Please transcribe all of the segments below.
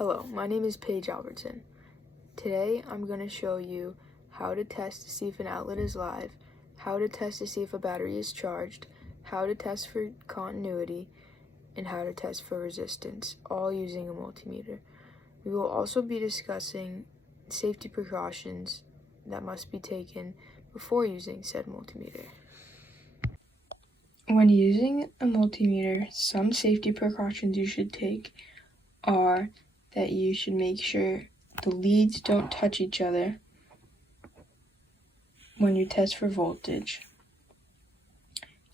Hello, my name is Paige Albertson. Today I'm going to show you how to test to see if an outlet is live, how to test to see if a battery is charged, how to test for continuity, and how to test for resistance, all using a multimeter. We will also be discussing safety precautions that must be taken before using said multimeter. When using a multimeter, some safety precautions you should take are that you should make sure the leads don't touch each other when you test for voltage.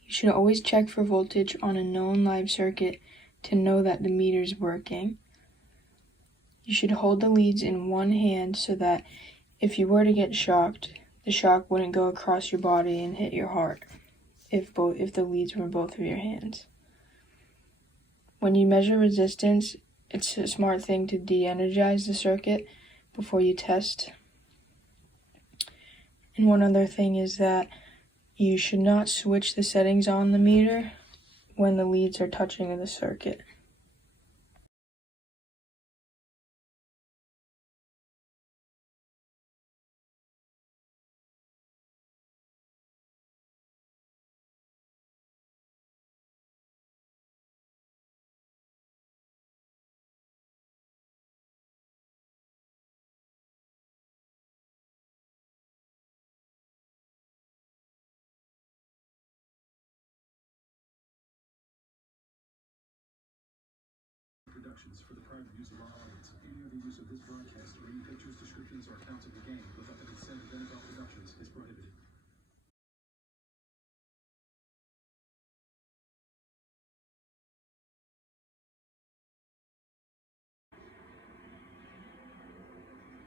You should always check for voltage on a known live circuit to know that the meter is working. You should hold the leads in one hand so that if you were to get shocked, the shock wouldn't go across your body and hit your heart if the leads were in both of your hands. When you measure resistance, it's a smart thing to de-energize the circuit before you test. And one other thing is that you should not switch the settings on the meter when the leads are touching the circuit. Productions for the private use of our audience. Any other use of this broadcast or any pictures, descriptions, or accounts of the game without the consent of NFL Productions is prohibited.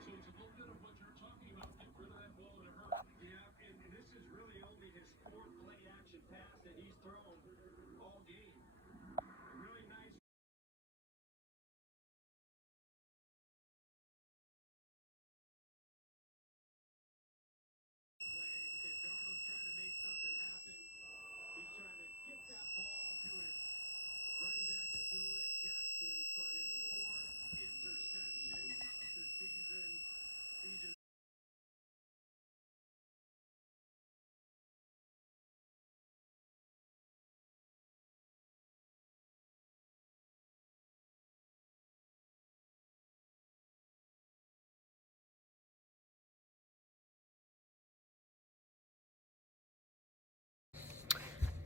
So it's a little bit of what you're talking about. Get rid of that ball in a hurry. Yeah, and this is really only his fourth play-action pass that he's thrown all game. Really nice.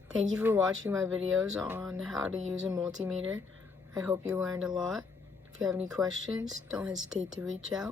Thank you for watching my videos on how to use a multimeter. I hope you learned a lot. If you have any questions, don't hesitate to reach out.